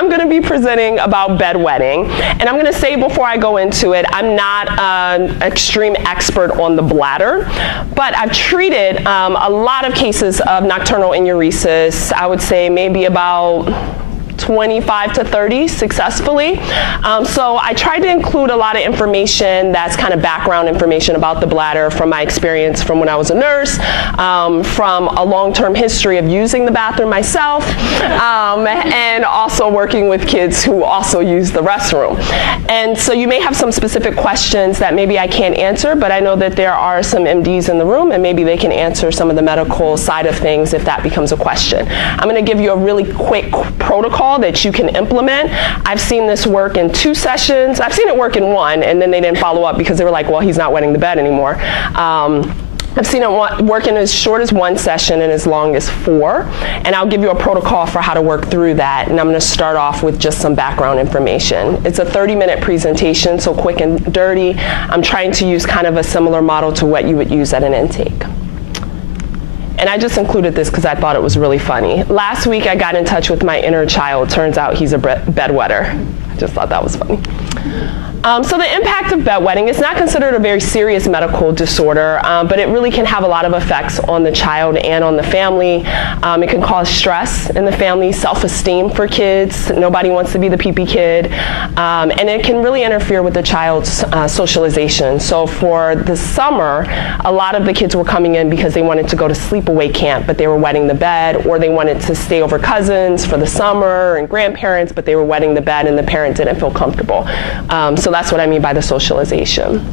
I'm going to be presenting about bedwetting, and I'm going to say before I go into it, I'm not an extreme expert on the bladder, but I've treated a lot of cases of nocturnal enuresis. I would say maybe about 25 to 30 successfully. So I tried to include a lot of information that's kind of background information about the bladder from my experience from when I was a nurse, from a long-term history of using the bathroom myself, and also working with kids who also use the restroom. And so you may have some specific questions that maybe I can't answer, but I know that there are some MDs in the room, and maybe they can answer some of the medical side of things if that becomes a question. I'm going to give you a really quick protocol that you can implement. I've seen this work in 2 sessions. I've seen it work in 1, and then they didn't follow up because they were like, well, he's not wetting the bed anymore. I've seen it work in as short as 1 session and as long as 4, and I'll give you a protocol for how to work through that, and I'm going to start off with just some background information. It's a 30-minute presentation, so quick and dirty. I'm trying to use kind of a similar model to what you would use at an intake. And I just included this because I thought it was really funny. Last week I got in touch with my inner child. Turns out he's a bedwetter. I just thought that was funny. So the impact of bedwetting is not considered a very serious medical disorder, but it really can have a lot of effects on the child and on the family. It can cause stress in the family, self-esteem for kids. Nobody wants to be the pee-pee kid. And it can really interfere with the child's socialization. So for the summer, a lot of the kids were coming in because they wanted to go to sleepaway camp, but they were wetting the bed, or they wanted to stay over cousins for the summer and grandparents, but they were wetting the bed and the parent didn't feel comfortable. So that's what I mean by the socialization.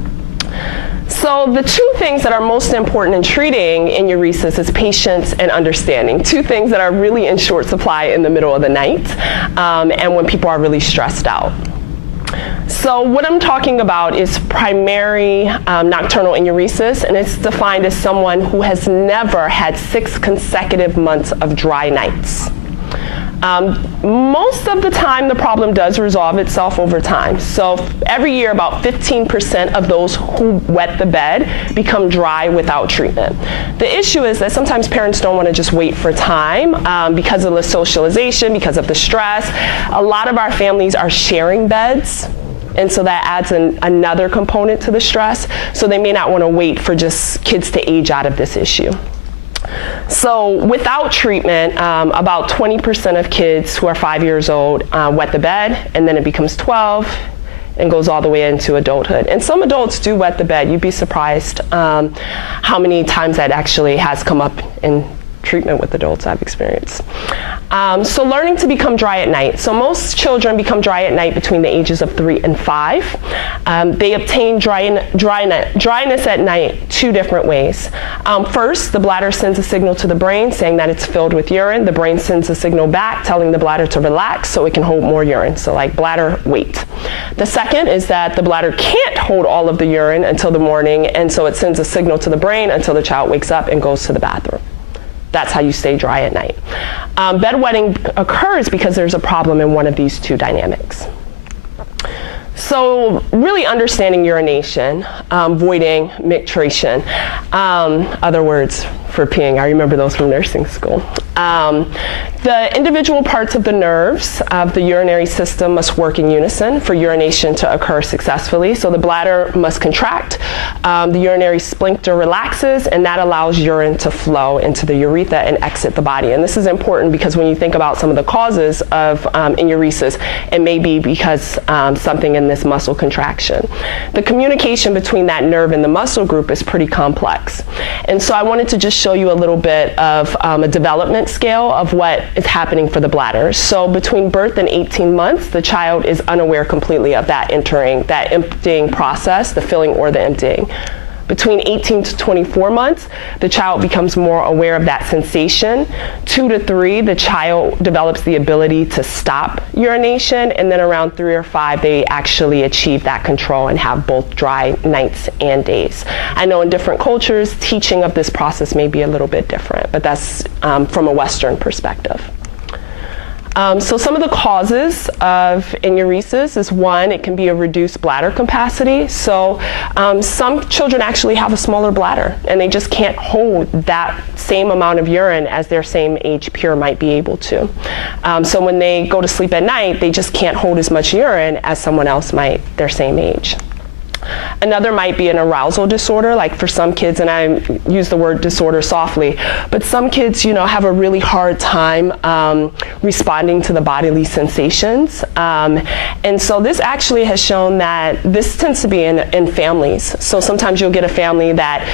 So the 2 things that are most important in treating enuresis is patience and understanding. 2 things that are really in short supply in the middle of the night and when people are really stressed out. So what I'm talking about is primary nocturnal enuresis, and it's defined as someone who has never had 6 consecutive months of dry nights. Most of the time the problem does resolve itself over time. So every year about 15% of those who wet the bed become dry without treatment. The issue is that sometimes parents don't want to just wait for time because of the socialization, because of the stress. A lot of our families are sharing beds, and so that adds another component to the stress. So they may not want to wait for just kids to age out of this issue. So without treatment, about 20% of kids who are 5 years old wet the bed, and then it becomes 12 and goes all the way into adulthood. And some adults do wet the bed. You'd be surprised how many times that actually has come up in treatment with adults I've experienced. So learning to become dry at night. So most children become dry at night between the ages of 3 and 5. They obtain dryness at night 2 different ways. First, the bladder sends a signal to the brain saying that it's filled with urine. The brain sends a signal back telling the bladder to relax so it can hold more urine. So like bladder, wait. The second is that the bladder can't hold all of the urine until the morning, and so it sends a signal to the brain until the child wakes up and goes to the bathroom. That's how you stay dry at night. Bedwetting occurs because there's a problem in one of these 2 dynamics. So really understanding urination, voiding, micturition, other words for peeing. I remember those from nursing school. The individual parts of the nerves of the urinary system must work in unison for urination to occur successfully. So the bladder must contract, the urinary sphincter relaxes, and that allows urine to flow into the urethra and exit the body. And this is important because when you think about some of the causes of enuresis, it may be because something in this muscle contraction. The communication between that nerve and the muscle group is pretty complex. And so I wanted to just show you a little bit of a development scale of what is happening for the bladder. So between birth and 18 months, the child is unaware completely of that emptying process, the filling or the emptying. Between 18 to 24 months, the child becomes more aware of that sensation. 2 to 3, the child develops the ability to stop urination, and then around 3 or 5, they actually achieve that control and have both dry nights and days. I know in different cultures, teaching of this process may be a little bit different, but that's from a Western perspective. So some of the causes of enuresis is one, it can be a reduced bladder capacity. So some children actually have a smaller bladder and they just can't hold that same amount of urine as their same age peer might be able to. So when they go to sleep at night, they just can't hold as much urine as someone else might their same age. Another might be an arousal disorder, like for some kids, and I use the word disorder softly, but some kids, have a really hard time responding to the bodily sensations. And so this actually has shown that this tends to be in families. So sometimes you'll get a family that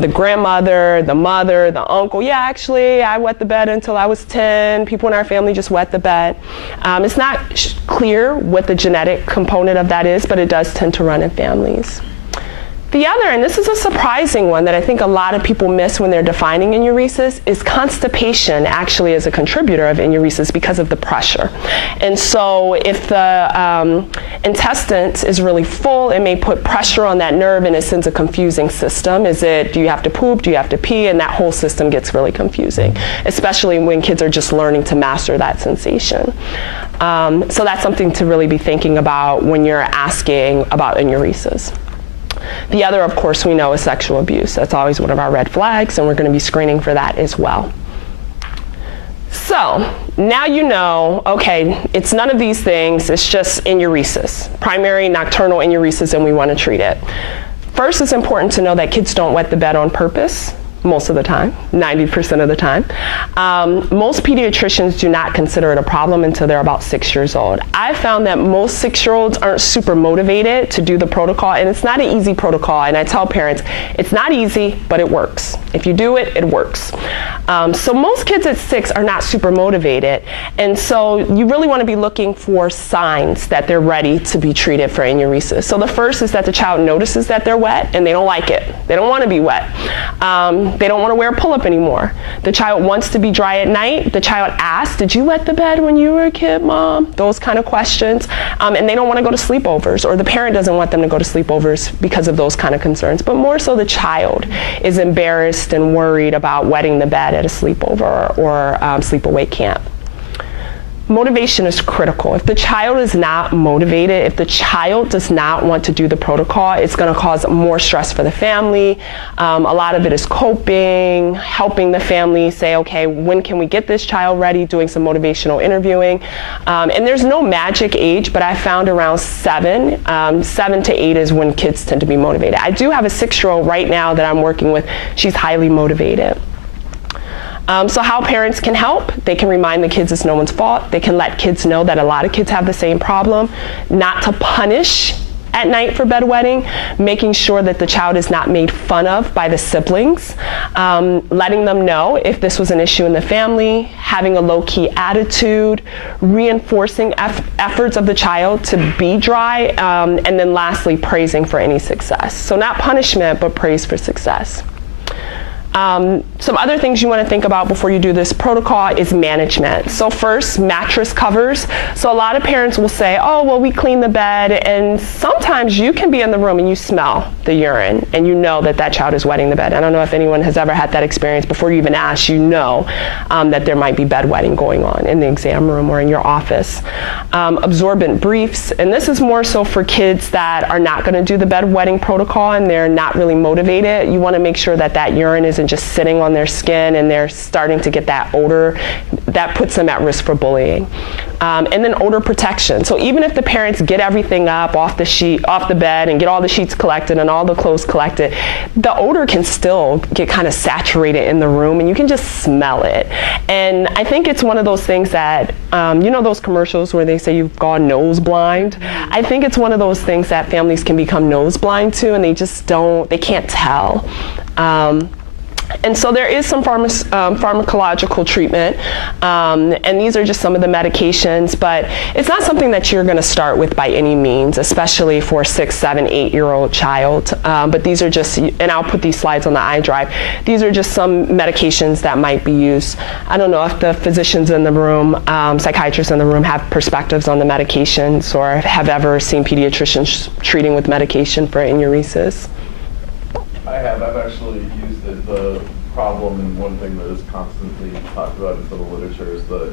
the grandmother, the mother, the uncle, yeah, actually, I wet the bed until I was 10. People in our family just wet the bed. It's not clear what the genetic component of that is, but it does tend to run in families. The other, and this is a surprising one that I think a lot of people miss when they're defining enuresis, is constipation actually is a contributor of enuresis because of the pressure. And so if the intestines is really full, it may put pressure on that nerve and it sends a confusing system. Do you have to poop, do you have to pee, and that whole system gets really confusing, especially when kids are just learning to master that sensation. So that's something to really be thinking about when you're asking about enuresis. The other, of course, we know is sexual abuse. That's always one of our red flags, and we're going to be screening for that as well. So now you know, okay, it's none of these things, it's just enuresis, primary nocturnal enuresis, and we want to treat it. First, it's important to know that kids don't wet the bed on purpose. Most of the time, 90% of the time. Most pediatricians do not consider it a problem until they're about 6 years old. I found that most 6-year-olds aren't super motivated to do the protocol, and it's not an easy protocol, and I tell parents, it's not easy, but it works. If you do it, it works. So most kids at 6 are not super motivated, and so you really want to be looking for signs that they're ready to be treated for enuresis. So the first is that the child notices that they're wet, and they don't like it. They don't want to be wet. They don't want to wear a pull-up anymore. The child wants to be dry at night. The child asks, did you wet the bed when you were a kid, Mom? Those kind of questions. And they don't want to go to sleepovers, or the parent doesn't want them to go to sleepovers because of those kind of concerns. But more so the child is embarrassed and worried about wetting the bed at a sleepover or sleepaway camp. Motivation is critical. If the child is not motivated, if the child does not want to do the protocol, it's going to cause more stress for the family. A lot of it is coping, helping the family say, okay, when can we get this child ready, doing some motivational interviewing. And there's no magic age, but I found around 7 to 8 is when kids tend to be motivated. I do have a 6-year-old right now that I'm working with. She's highly motivated. So how parents can help, they can remind the kids it's no one's fault. They can let kids know that a lot of kids have the same problem, not to punish at night for bedwetting, making sure that the child is not made fun of by the siblings, letting them know if this was an issue in the family, having a low-key attitude, reinforcing efforts of the child to be dry, and then lastly, praising for any success. So not punishment, but praise for success. Some other things you want to think about before you do this protocol is management. So first, mattress covers. So a lot of parents will say, oh, well, we clean the bed, and sometimes you can be in the room and you smell the urine and you know that that child is wetting the bed. I don't know if anyone has ever had that experience. Before you even ask, you know that there might be bedwetting going on in the exam room or in your office. Absorbent briefs, and this is more so for kids that are not going to do the bedwetting protocol and they're not really motivated. You want to make sure that that urine isn't just sitting on their skin and they're starting to get that odor. That puts them at risk for bullying. And then odor protection. So even if the parents get everything up off the bed and get all the sheets collected and all the clothes collected, the odor can still get kind of saturated in the room and you can just smell it. And I think it's one of those things that, you know those commercials where they say you've gone nose blind? I think it's one of those things that families can become nose blind to, and they can't tell. And so there is some pharmacological treatment, and these are just some of the medications, but it's not something that you're going to start with by any means, especially for a 6, 7, 8-year-old child. But these are just, and I'll put these slides on the iDrive, these are just some medications that might be used. I don't know if the physicians in the room, psychiatrists in the room have perspectives on the medications or have ever seen pediatricians treating with medication for enuresis. I have. I've actually used it. The problem, and one thing that is constantly talked about in the literature, is the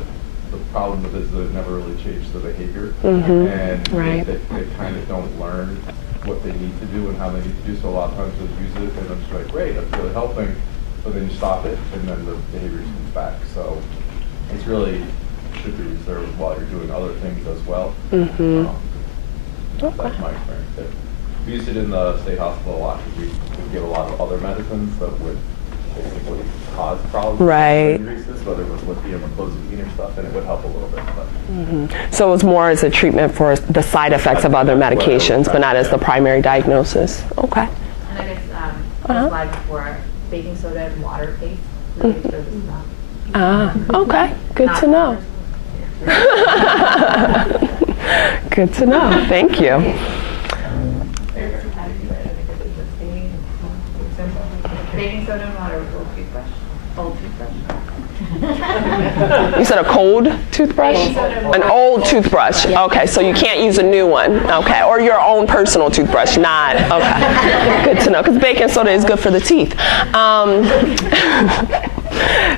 problem with it is that it never really changed the behavior. And Right. they kind of don't learn what they need to do and how they need to do. So a lot of times they'll use it and they're just like, great, that's really helping. But then you stop it and then the behavior comes back. So it's really should be reserved while you're doing other things as well. That's my experience. We used it in the state hospital a lot because we give a lot of other medicines that would basically cause problems. Right. Whether it was lithium or clozapine or stuff, and it would help a little bit. But. So it was more as a treatment for the side effects of other medications, but not as the primary diagnosis. Okay. And I guess the slide before, baking soda and water paste really is for this stuff. Okay. Good to know. Good to know. Thank you. Baking soda and water with old toothbrush. Old toothbrush. You said a cold toothbrush? An old toothbrush. Okay, so you can't use a new one. Okay, or your own personal toothbrush, not. Okay, good to know, because baking soda is good for the teeth.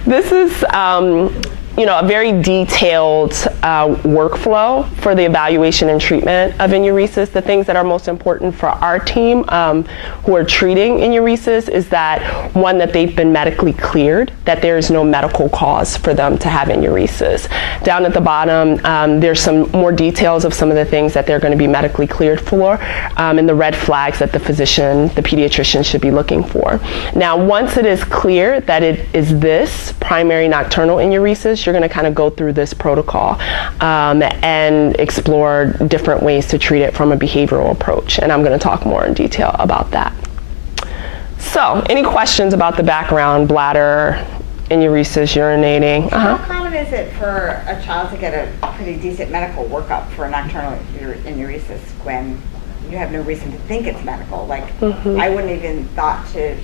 This is a very detailed workflow for the evaluation and treatment of enuresis. The things that are most important for our team who are treating enuresis is that, one, that they've been medically cleared, that there is no medical cause for them to have enuresis. Down at the bottom, there's some more details of some of the things that they're going to be medically cleared for, and the red flags that the physician, the pediatrician, should be looking for. Now, once it is clear that it is this primary nocturnal enuresis, you're going to kind of go through this protocol and explore different ways to treat it from a behavioral approach. And I'm going to talk more in detail about that. So, any questions about the background, bladder, enuresis, urinating? How common is it for a child to get a pretty decent medical workup for nocturnal enuresis when you have no reason to think it's medical? Like, I wouldn't even thought to.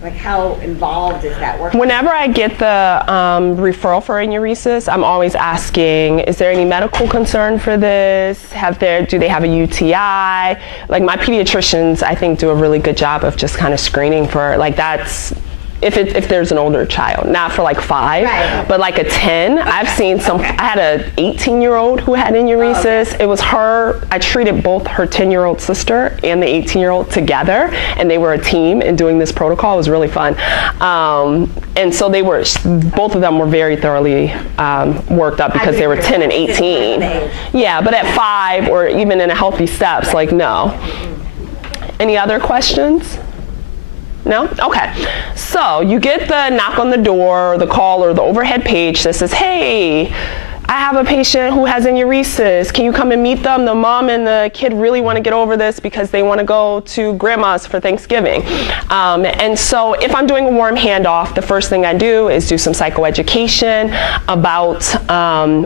Like, how involved is that work? Whenever I get the referral for enuresis, I'm always asking, is there any medical concern for this? Do they have a UTI? Like, my pediatricians, I think, do a really good job of just kind of screening for, like, that's, if there's an older child, not for like 5, right, but like a 10. I've seen some, I had an 18-year-old who had enuresis. It was her, I treated both her 10-year-old sister and the 18-year-old together, and they were a team in doing this protocol. It was really fun. And so they were, both of them were very thoroughly worked up because they were 10 and 18. Yeah, but at 5 or even in a healthy steps, like, no. Any other questions? No? Okay. So you get the knock on the door, or the call, or the overhead page that says, hey, I have a patient who has enuresis. Can you come and meet them? The mom and the kid really want to get over this because they want to go to grandma's for Thanksgiving. And so if I'm doing a warm handoff, the first thing I do is do some psychoeducation about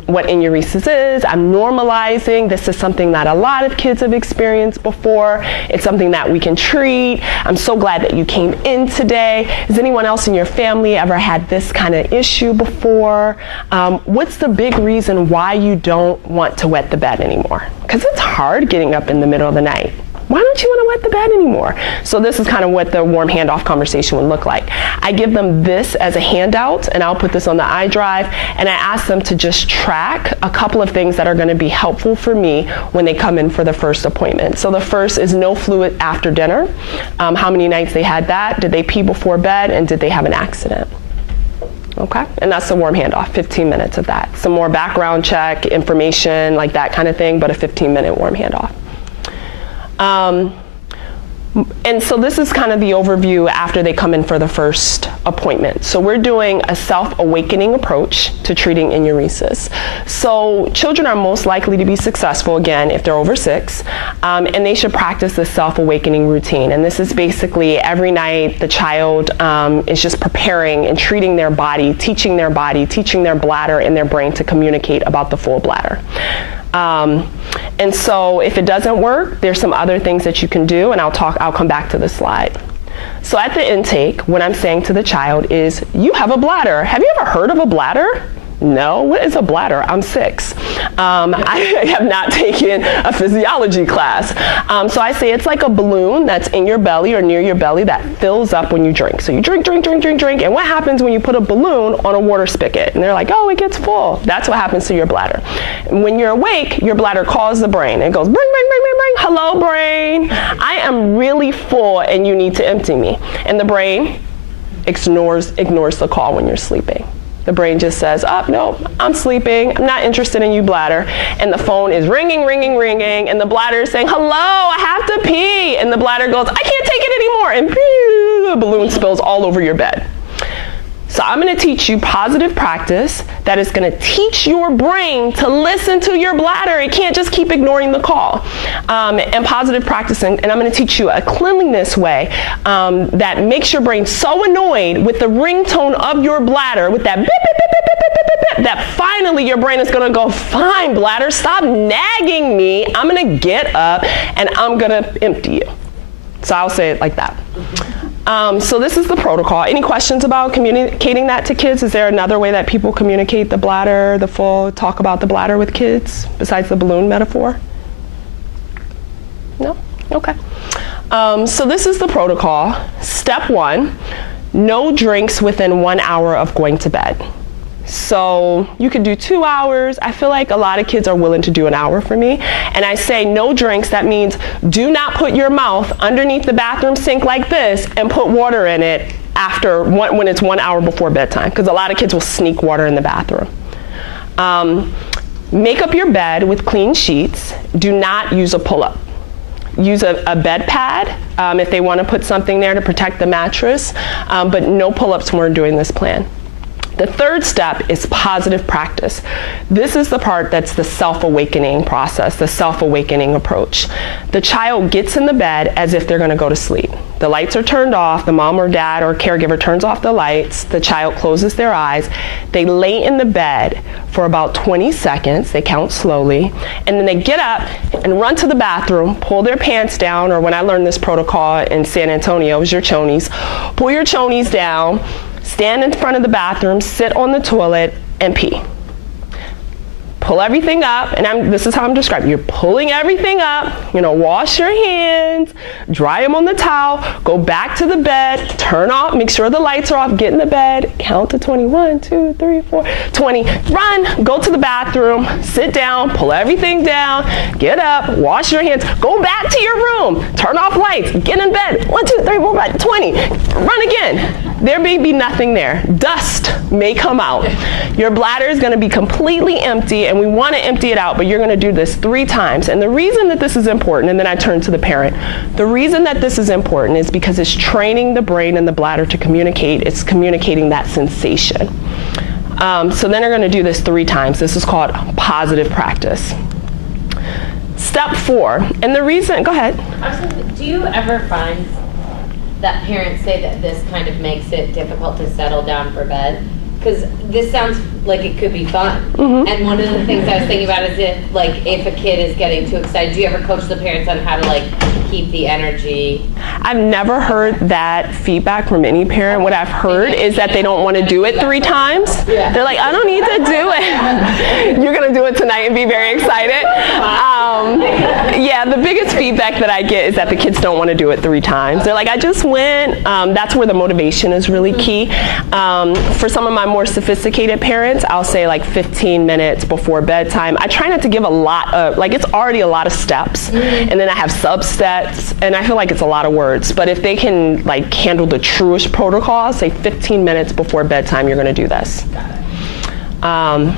what enuresis is. I'm normalizing. This is something that a lot of kids have experienced before. It's something that we can treat. I'm so glad that you came in today. Has anyone else in your family ever had this kind of issue before? What's the big reason why you don't want to wet the bed anymore? Because it's hard getting up in the middle of the night. Why don't you want to wet the bed anymore? So this is kind of what the warm handoff conversation would look like. I give them this as a handout, and I'll put this on the iDrive, and I ask them to just track a couple of things that are going to be helpful for me when they come in for the first appointment. So the first is no fluid after dinner. How many nights they had that? Did they pee before bed? And did they have an accident? Okay, and that's the warm handoff, 15 minutes of that. Some more background check, information, like that kind of thing, but a 15-minute warm handoff. And so this is kind of the overview after they come in for the first appointment. So we're doing a self-awakening approach to treating enuresis. So children are most likely to be successful, again, if they're over 6, and they should practice the self-awakening routine. And this is basically every night the child is just preparing and treating their body, teaching their bladder and their brain to communicate about the full bladder. And so if it doesn't work, there's some other things that you can do, and I'll come back to the slide. So at the intake, what I'm saying to the child is, you have a bladder. Have you ever heard of a bladder? No, what is a bladder? I'm 6. I have not taken a physiology class. So I say it's like a balloon that's in your belly or near your belly that fills up when you drink. So you drink, and what happens when you put a balloon on a water spigot? And they're like, oh, it gets full. That's what happens to your bladder. And when you're awake, your bladder calls the brain. It goes, bring, bring, bring, bring, bring. Hello, brain. I am really full and you need to empty me. And the brain ignores the call when you're sleeping. The brain just says, oh, no, I'm sleeping. I'm not interested in you, bladder. And the phone is ringing, ringing, ringing. And the bladder is saying, hello, I have to pee. And the bladder goes, I can't take it anymore. And the balloon spills all over your bed. So I'm going to teach you positive practice that is going to teach your brain to listen to your bladder. It can't just keep ignoring the call. And positive practice, and I'm going to teach you a cleanliness way that makes your brain so annoyed with the ringtone of your bladder, with that beep, beep, beep, beep, beep, beep, beep, that finally your brain is going to go, fine, bladder, stop nagging me. I'm going to get up and I'm going to empty you. So I'll say it like that. So this is the protocol. Any questions about communicating that to kids? Is there another way that people communicate the bladder, talk about the bladder with kids besides the balloon metaphor? No? Okay. So this is the protocol. Step 1, no drinks within 1 hour of going to bed. So you could do 2 hours. I feel like a lot of kids are willing to do an hour for me. And I say no drinks. That means do not put your mouth underneath the bathroom sink like this and put water in it when it's 1 hour before bedtime, because a lot of kids will sneak water in the bathroom. Make up your bed with clean sheets. Do not use a pull-up. Use a bed pad if they want to put something there to protect the mattress, but no pull-ups when we're doing this plan. The third step is positive practice. This is the part that's the self-awakening process, the self-awakening approach. The child gets in the bed as if they're going to go to sleep. The lights are turned off, the mom or dad or caregiver turns off the lights, the child closes their eyes, they lay in the bed for about 20 seconds, they count slowly, and then they get up and run to the bathroom, pull their pants down, or when I learned this protocol in San Antonio, it was your chonies, pull your chonies down, stand in front of the bathroom, sit on the toilet, and pee. Pull everything up, and this is how I'm describing. You're pulling everything up, wash your hands, dry them on the towel, go back to the bed, turn off, make sure the lights are off, get in the bed, count to 20, 1, 2, 3, 4, 20, run, go to the bathroom, sit down, pull everything down, get up, wash your hands, go back to your room, turn off lights, get in bed, 1, 2, 3, 4, 5, 20, run again. There may be nothing there. Dust may come out. Your bladder is going to be completely empty, and we want to empty it out, but you're going to do this 3 times. And the reason that this is important, and then I turn to the parent, the reason that this is important is because it's training the brain and the bladder to communicate. It's communicating that sensation. So then you're going to do this 3 times. This is called positive practice. Step 4, and the reason, go ahead. Do you ever find that parents say that this kind of makes it difficult to settle down for bed? Because this sounds like it could be fun. Mm-hmm. And one of the things I was thinking about is if a kid is getting too excited, do you ever coach the parents on how to keep the energy? I've never heard that feedback from any parent. What I've heard is that they don't want to do it 3 times. Yeah. They're like, I don't need to do it. You're going to do it tonight and be very excited. Yeah, the biggest feedback that I get is that the kids don't want to do it 3 times. They're like, I just went. That's where the motivation is really key. For some of my more sophisticated parents, I'll say 15 minutes before bedtime. I try not to give a lot of, it's already a lot of steps, and then I have subsets, and I feel like it's a lot of words. But if they can handle the truest protocol, say 15 minutes before bedtime, you're going to do this. Got it.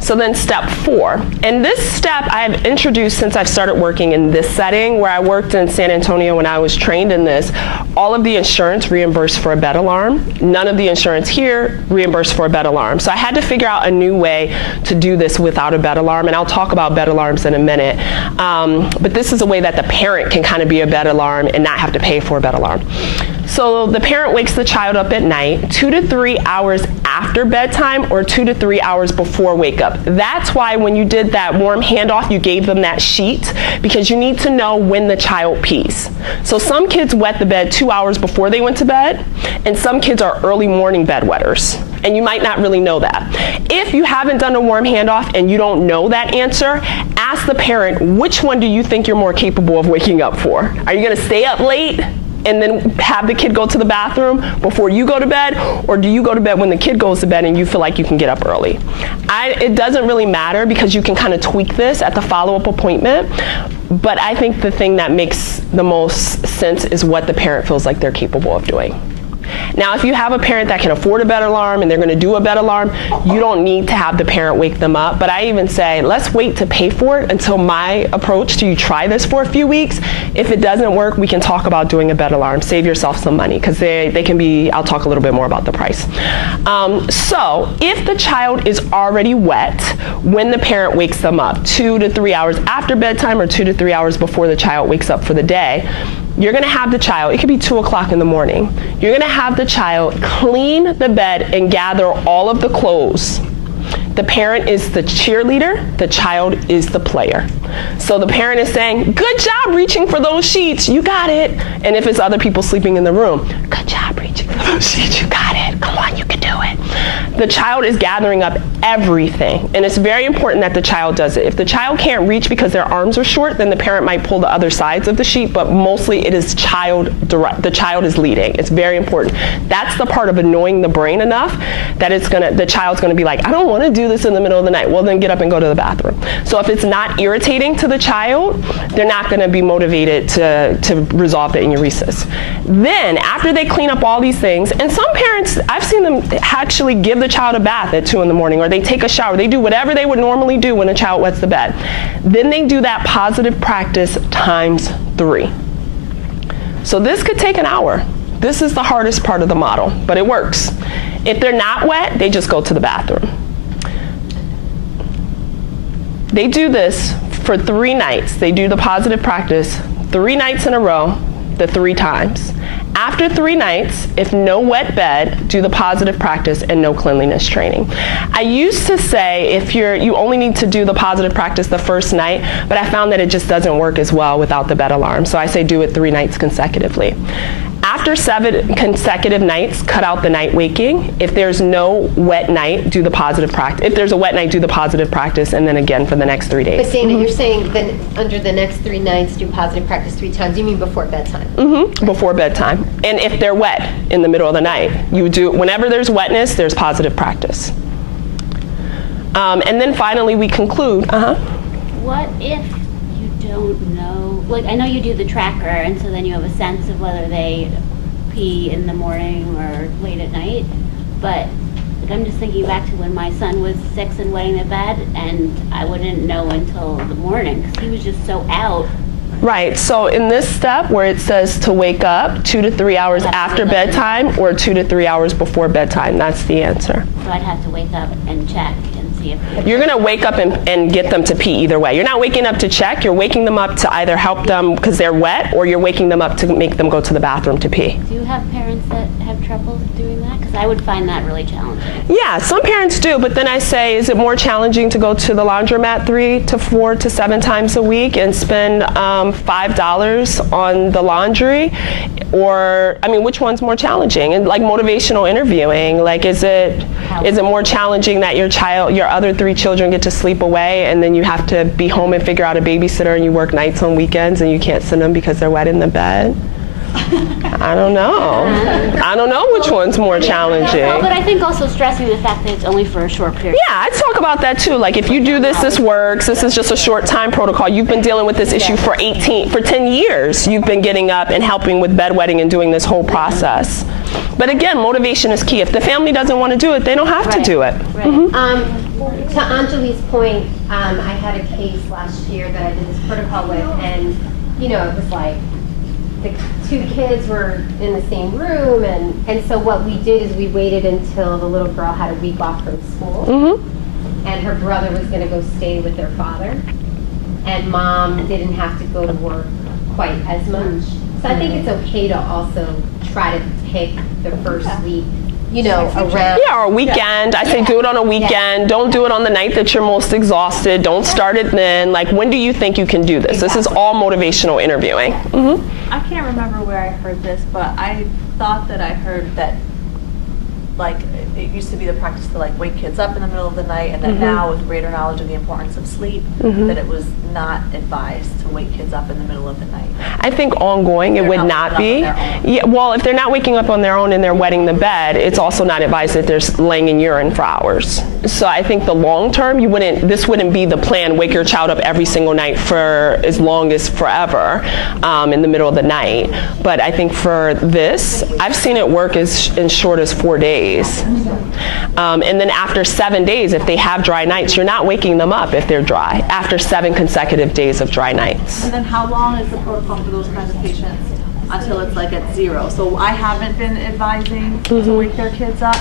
So then step 4, and this step I have introduced since I've started working in this setting, where I worked in San Antonio when I was trained in this. All of the insurance reimbursed for a bed alarm. None of the insurance here reimbursed for a bed alarm. So I had to figure out a new way to do this without a bed alarm, and I'll talk about bed alarms in a minute. But this is a way that the parent can kind of be a bed alarm and not have to pay for a bed alarm. So the parent wakes the child up at night 2 to 3 hours after bedtime or 2 to 3 hours before wake up. That's why when you did that warm handoff, you gave them that sheet, because you need to know when the child pees. So some kids wet the bed 2 hours before they went to bed, and some kids are early morning bedwetters, and you might not really know that. If you haven't done a warm handoff and you don't know that answer, ask the parent, which one do you think you're more capable of waking up for? Are you gonna stay up late and then have the kid go to the bathroom before you go to bed, or do you go to bed when the kid goes to bed and you feel like you can get up early? It doesn't really matter, because you can kind of tweak this at the follow-up appointment, but I think the thing that makes the most sense is what the parent feels like they're capable of doing. Now, if you have a parent that can afford a bed alarm and they're going to do a bed alarm, you don't need to have the parent wake them up. But I even say, let's wait to pay for it until my approach to you try this for a few weeks. If it doesn't work, we can talk about doing a bed alarm. Save yourself some money, because they can be, I'll talk a little bit more about the price. So if the child is already wet when the parent wakes them up 2 to 3 hours after bedtime or 2 to 3 hours before the child wakes up for the day, you're going to have the child, it could be 2 o'clock in the morning, you're going to have the child clean the bed and gather all of the clothes. The parent is the cheerleader, the child is the player. So the parent is saying, good job reaching for those sheets, you got it. And if it's other people sleeping in the room, good job reaching for those sheets, you got it. Come on, you can do it. The child is gathering up everything, and it's very important that the child does it. If the child can't reach because their arms are short, then the parent might pull the other sides of the sheet, but mostly it is the child is leading. It's very important. That's the part of annoying the brain enough that the child's gonna be like, I don't wanna do this in the middle of the night. Well, then get up and go to the bathroom. So if it's not irritating to the child, they're not gonna be motivated to resolve the enuresis. Then, after they clean up all these things, and some parents, I've seen them actually give the child a bath at 2 in the morning, or they take a shower. They do whatever they would normally do when a child wets the bed. Then they do that positive practice times 3. So this could take an hour. This is the hardest part of the model, but it works. If they're not wet, they just go to the bathroom. They do this for 3 nights. They do the positive practice 3 nights in a row, the 3 times. After 3 nights, if no wet bed, do the positive practice and no cleanliness training. I used to say you only need to do the positive practice the first night, but I found that it just doesn't work as well without the bed alarm. So I say do it 3 nights consecutively. After 7 consecutive nights, cut out the night waking. If there's no wet night, do the positive practice. If there's a wet night, do the positive practice, and then again for the next 3 days. But Dana, you're saying that under the next 3 nights, do positive practice 3 times. You mean before bedtime? Mm-hmm, before bedtime. And if they're wet in the middle of the night, you do, whenever there's wetness, there's positive practice. And then finally we conclude. What if you don't know, like I know you do the tracker and so then you have a sense of whether they pee in the morning or late at night, but like I'm just thinking back to when my son was 6 and wetting the bed and I wouldn't know until the morning because he was just so out. Right, so in this step where it says to wake up 2 to 3 hours after bedtime or 2 to 3 hours before bedtime, that's the answer. So I'd have to wake up and check and see if... You're gonna wake up and get them to pee either way. You're not waking up to check, you're waking them up to either help them because they're wet or you're waking them up to make them go to the bathroom to pee. Do you have parents that have trouble doing that? Because I would find that really challenging. Yeah, some parents do, but then I say, is it more challenging to go to the laundromat 3 to 4 to 7 times a week and spend $5 on the laundry? Or, I mean, which one's more challenging? And like motivational interviewing, like is it more challenging that your other 3 children get to sleep away and then you have to be home and figure out a babysitter and you work nights on weekends and you can't send them because they're wet in the bed? I don't know. I don't know which one's more challenging. Well, but I think also stressing the fact that it's only for a short period. Yeah, I talk about that too. Like if you do this, this works. This is just a short time protocol. You've been dealing with this issue for 10 years. You've been getting up and helping with bedwetting and doing this whole process. But again, motivation is key. If the family doesn't want to do it, they don't have to do it. Right. To Anjali's point, I had a case last year that I did this protocol with, and it was like the 2 kids were in the same room, and so what we did is we waited until the little girl had a week off from school, and her brother was going to go stay with their father, and mom didn't have to go to work quite as much. So I think it's okay to also try to pick the first week, you know, around. Yeah, or a weekend. I say do it on a weekend. Don't do it on the night that you're most exhausted. Don't start it then. Like, when do you think you can do this? This is all motivational interviewing. I can't remember where I heard this, but I thought that I heard that, like, it used to be the practice to like wake kids up in the middle of the night, and that now with greater knowledge of the importance of sleep, that it was not advised to wake kids up in the middle of the night. I think ongoing it would not be. Yeah, well, if they're not waking up on their own and they're wetting the bed, it's also not advised that they're laying in urine for hours. So I think the long term, this wouldn't be the plan, wake your child up every single night for as long as forever in the middle of the night. But I think for this, I've seen it work as short as 4 days. And then after 7 days, if they have dry nights, you're not waking them up if they're dry, after 7 consecutive days of dry nights. And then how long is the protocol for those kinds of patients until it's like at 0? So I haven't been advising to wake their kids up,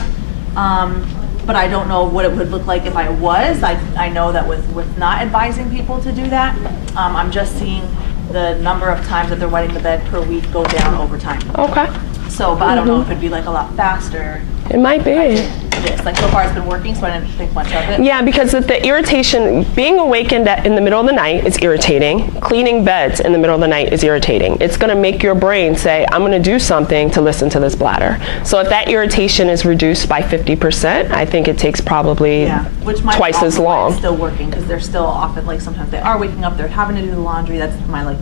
but I don't know what it would look like if I was. I know that with not advising people to do that, I'm just seeing the number of times that they're wetting the bed per week go down over time. Okay. So, but I don't know if it'd be like a lot faster. It might be. This. Like, so far it's been working, so I didn't think much of it. Yeah, because the irritation, being awakened in the middle of the night is irritating. Cleaning beds in the middle of the night is irritating. It's going to make your brain say, I'm going to do something to listen to this bladder. So if that irritation is reduced by 50%, I think it takes probably twice as long. Still working, because they're still often, like, sometimes they are waking up, they're having to do the laundry. That's my, like,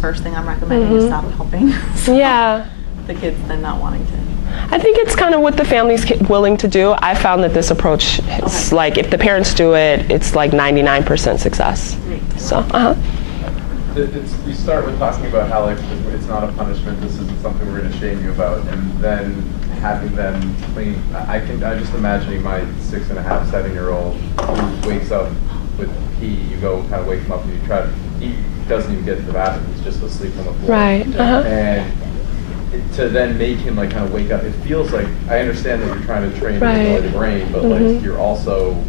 first thing I'm recommending is stop helping. So yeah. The kids then not wanting to. I think it's kind of what the family's willing to do. I found that this approach is like, if the parents do it, it's like 99% success. So, We start with talking about how, like, it's not a punishment, this isn't something we're going to shame you about, and then having them clean. I just imagining my 6.5, 7-year-old who wakes up with pee, you go kind of wake him up and you try to, he doesn't even get to the bathroom, he's just asleep on the floor. Right. And to then make him like kind of wake up, it feels like, I understand that you're trying to train the brain, but like you're also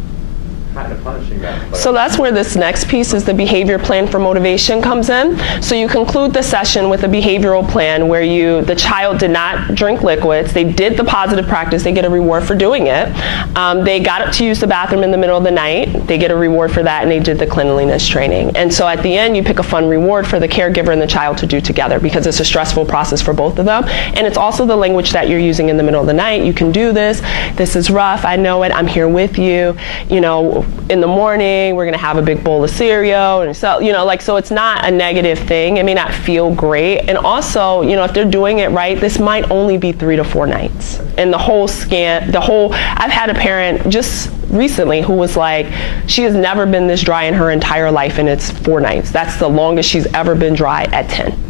kind of punishing them. So that's where this next piece is the behavior plan for motivation comes in. So you conclude the session with a behavioral plan where the child did not drink liquids, they did the positive practice, they get a reward for doing it. They got up to use the bathroom in the middle of the night, they get a reward for that, and they did the cleanliness training. And so at the end, you pick a fun reward for the caregiver and the child to do together, because it's a stressful process for both of them. And it's also the language that you're using in the middle of the night. You can do this, this is rough, I know it, I'm here with you, you know, in the morning, we're gonna have a big bowl of cereal, and so, you know, like, so it's not a negative thing. It may not feel great. And also, you know, if they're doing it right, this might only be 3 to 4 nights. And I've had a parent just recently who was like, she has never been this dry in her entire life, and it's 4 nights. That's the longest she's ever been dry at 10.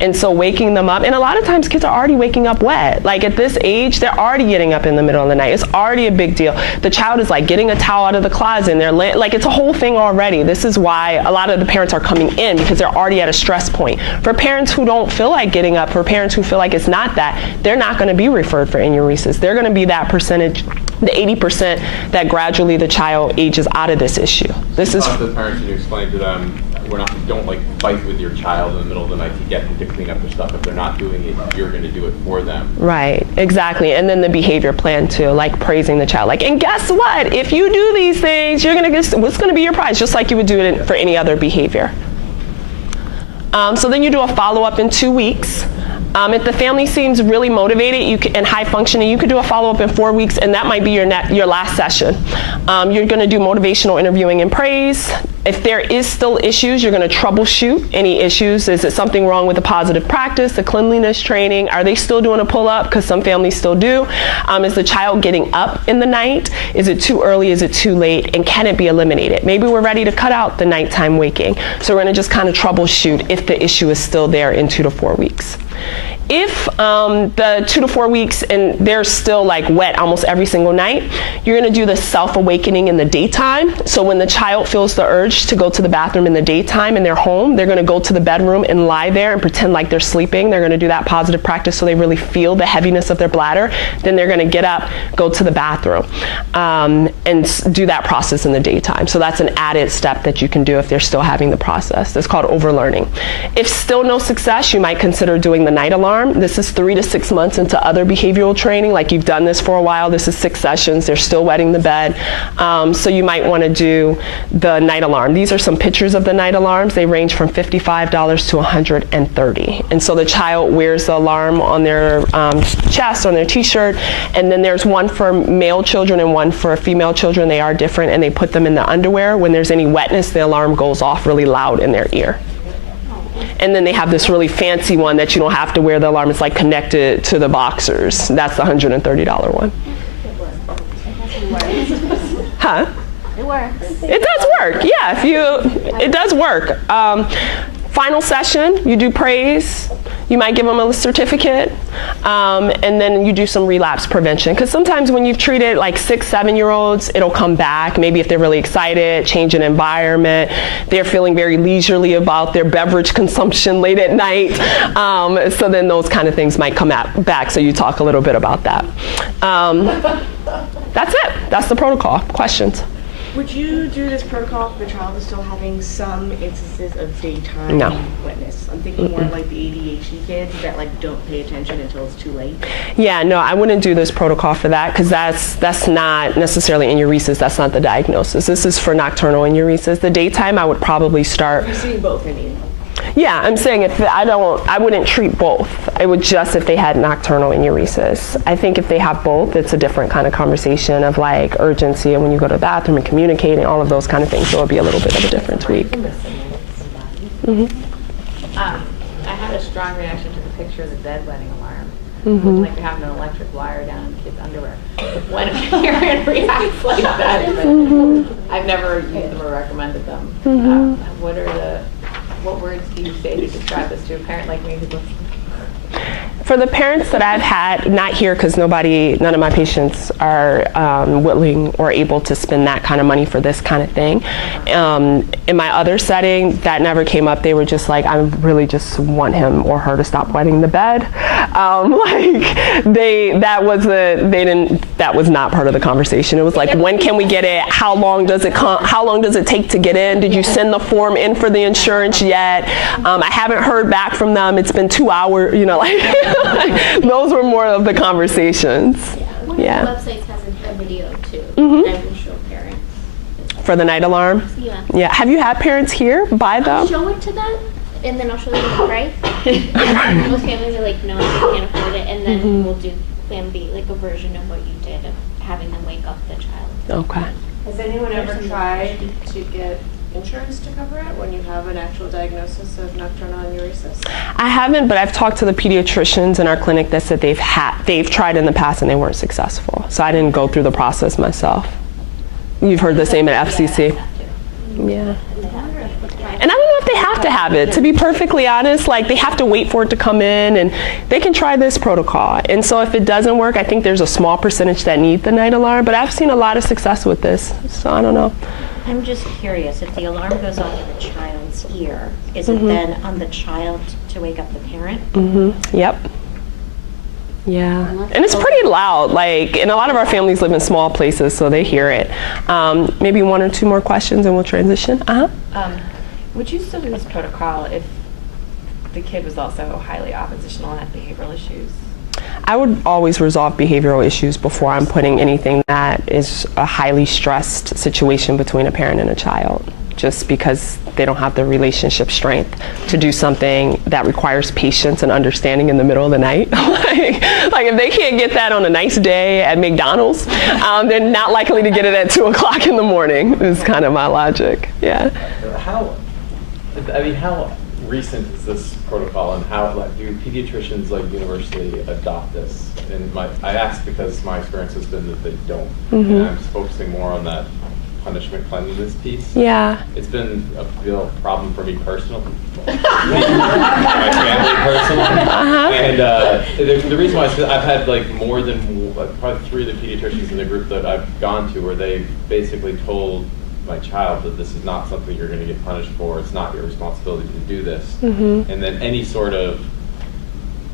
And so waking them up, and a lot of times kids are already waking up wet. Like at this age, they're already getting up in the middle of the night. It's already a big deal. The child is like getting a towel out of the closet, and they're like, it's a whole thing already. This is why a lot of the parents are coming in, because they're already at a stress point. For parents who don't feel like getting up, for parents who feel like it's not that, they're not going to be referred for enuresis. They're going to be that percentage, the 80% that gradually the child ages out of this issue. This is talk to the parents and you explain to them, don't like fight with your child in the middle of the night to get them to clean up their stuff. If they're not doing it, you're going to do it for them. Right, exactly. And then the behavior plan too, like praising the child. Like, and guess what? If you do these things, you're going to get, what's going to be your prize? Just like you would do it for any other behavior. So then you do a follow-up in 2 weeks. If the family seems really motivated and high functioning, you could do a follow-up in 4 weeks, and that might be your last session. You're going to do motivational interviewing and praise. If there is still issues, you're going to troubleshoot any issues. Is it something wrong with the positive practice, the cleanliness training? Are they still doing a pull-up? Because some families still do. Is the child getting up in the night? Is it too early? Is it too late? And can it be eliminated? Maybe we're ready to cut out the nighttime waking. So we're going to just kind of troubleshoot if the issue is still there in 2 to 4 weeks. If the 2 to 4 weeks and they're still like wet almost every single night, you're gonna do the self-awakening in the daytime. So when the child feels the urge to go to the bathroom in the daytime in their home, they're gonna go to the bedroom and lie there and pretend like they're sleeping. They're gonna do that positive practice so they really feel the heaviness of their bladder. Then they're gonna get up, go to the bathroom, and do that process in the daytime. So that's an added step that you can do if they're still having the process. It's called overlearning. If still no success, you might consider doing the night alarm. This is 3 to 6 months into other behavioral training. Like you've done this for a while. This is 6 sessions. They're still wetting the bed. So you might want to do the night alarm. These are some pictures of the night alarms. They range from $55 to $130. And so the child wears the alarm on their chest, on their t-shirt. And then there's one for male children and one for female children. They are different, and they put them in the underwear. When there's any wetness, the alarm goes off really loud in their ear. And then they have this really fancy one that you don't have to wear the alarm. It's like connected to the boxers. That's the $130 one. Huh? It works. It does work. Yeah, it does work. Final session, you do praise. You might give them a certificate, and then you do some relapse prevention. Because sometimes when you've treated like 6, 7-year-olds, it'll come back. Maybe if they're really excited, change in environment, they're feeling very leisurely about their beverage consumption late at night. So then those kind of things might come back. So you talk a little bit about that. That's it. That's the protocol. Questions? Would you do this protocol if the child is still having some instances of daytime wetness? I'm thinking more like the ADHD kids that like don't pay attention until it's too late. Yeah, no, I wouldn't do this protocol for that because that's not necessarily enuresis. That's not the diagnosis. This is for nocturnal enuresis. The daytime, I would probably start. You're seeing both, I mean. Yeah, I'm saying if I wouldn't treat both. I would just if they had nocturnal enuresis. I think if they have both, it's a different kind of conversation of like urgency and when you go to the bathroom and communicating, all of those kind of things. So it'll be a little bit of a different tweak. I had a strong reaction to the picture of the bedwetting alarm. Looking like you're having an electric wire down in the kid's underwear. When a parent reacts like that, I've never used them or recommended them. What words do you say to describe this to a parent like me who's listening? For the parents that I've had, not here because none of my patients are willing or able to spend that kind of money for this kind of thing. In my other setting, that never came up. They were just like, I really just want him or her to stop wetting the bed. That was not part of the conversation. It was like, when can we get it? How long does it take to get in? Did you send the form in for the insurance yet? I haven't heard back from them. It's been 2 hours, those were more of the conversations. One of the websites has a video too. I will show parents. For the night alarm? Yeah. Yeah. Have you had parents here buy them? I'll show it to them, and then I'll show them the price. Most families are like, no, they can't afford it, and then we'll do Plan B, like a version of what you did of having them wake up the child. Okay. Has anyone ever tried to get insurance to cover it when you have an actual diagnosis of nocturnal enuresis? I haven't, but I've talked to the pediatricians in our clinic that said they've tried in the past and they weren't successful. So I didn't go through the process myself. You've heard the same at FCC? Yeah. And I don't know if they have to have it. To be perfectly honest, like they have to wait for it to come in and they can try this protocol. And so if it doesn't work, I think there's a small percentage that need the night alarm, but I've seen a lot of success with this. So I don't know. I'm just curious, if the alarm goes off in the child's ear, is it then on the child to wake up the parent? Yep. Yeah. And it's pretty loud. Like, and a lot of our families live in small places, so they hear it. Maybe 1 or 2 more questions and we'll transition. Would you still do this protocol if the kid was also highly oppositional and had behavioral issues? I would always resolve behavioral issues before I'm putting anything that is a highly stressed situation between a parent and a child, just because they don't have the relationship strength to do something that requires patience and understanding in the middle of the night. like if they can't get that on a nice day at McDonald's, they're not likely to get it at 2 o'clock in the morning, is kind of my logic. Yeah. How recent is this protocol, and how do pediatricians universally adopt this? And I ask because my experience has been that they don't. And I'm focusing more on that punishment cleanliness piece. Yeah. It's been a real problem for me personally, my family personally, and the reason why is 'cause I've had like more than probably 3 of the pediatricians in the group that I've gone to where they basically told my child that this is not something you're going to get punished for. It's not your responsibility to do this. And then any sort of,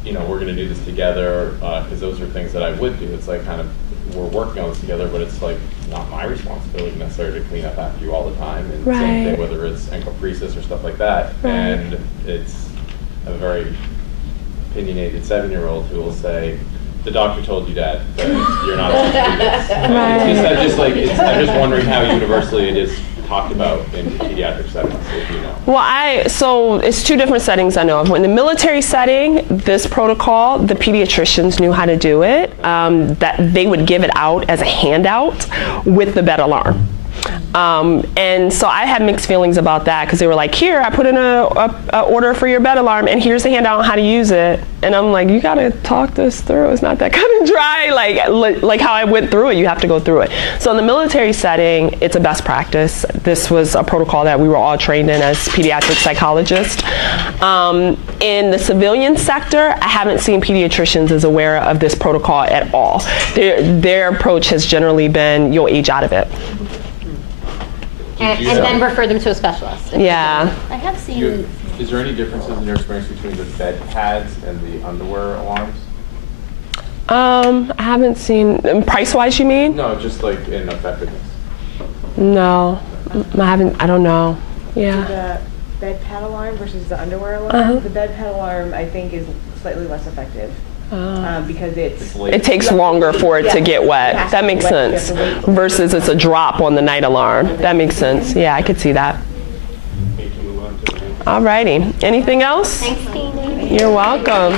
you know, we're going to do this together, because those are things that I would do. It's like kind of, we're working on this together, but it's like not my responsibility necessarily to clean up after you all the time. And same thing, whether it's encopresis or stuff like that. And it's a very opinionated 7-year-old who will say, the doctor told you, Dad, that you're not allowed to do this. I'm just wondering how universally it is talked about in pediatric settings, if you know. Well, so it's 2 different settings I know of. In the military setting, this protocol, the pediatricians knew how to do it. That they would give it out as a handout with the bed alarm. And so I had mixed feelings about that because they were like, here, I put in a order for your bed alarm and here's the handout on how to use it. And I'm like, you gotta talk this through. It's not that cut and dry. Like how I went through it, you have to go through it. So in the military setting, it's a best practice. This was a protocol that we were all trained in as pediatric psychologists. In the civilian sector, I haven't seen pediatricians as aware of this protocol at all. Their approach has generally been, you'll age out of it. And then refer them to a specialist. Yeah. I have seen. Is there any differences in your experience between the bed pads and the underwear alarms? I haven't seen, price-wise you mean? No, just like in effectiveness. No, I don't know. Yeah. The bed pad alarm versus the underwear alarm. The bed pad alarm, I think, is slightly less effective. Because it takes longer for it to get wet. That makes sense. Versus it's a drop on the night alarm. That makes sense. Yeah, I could see that. Alrighty. Anything else? Thanks, Tina. You're welcome.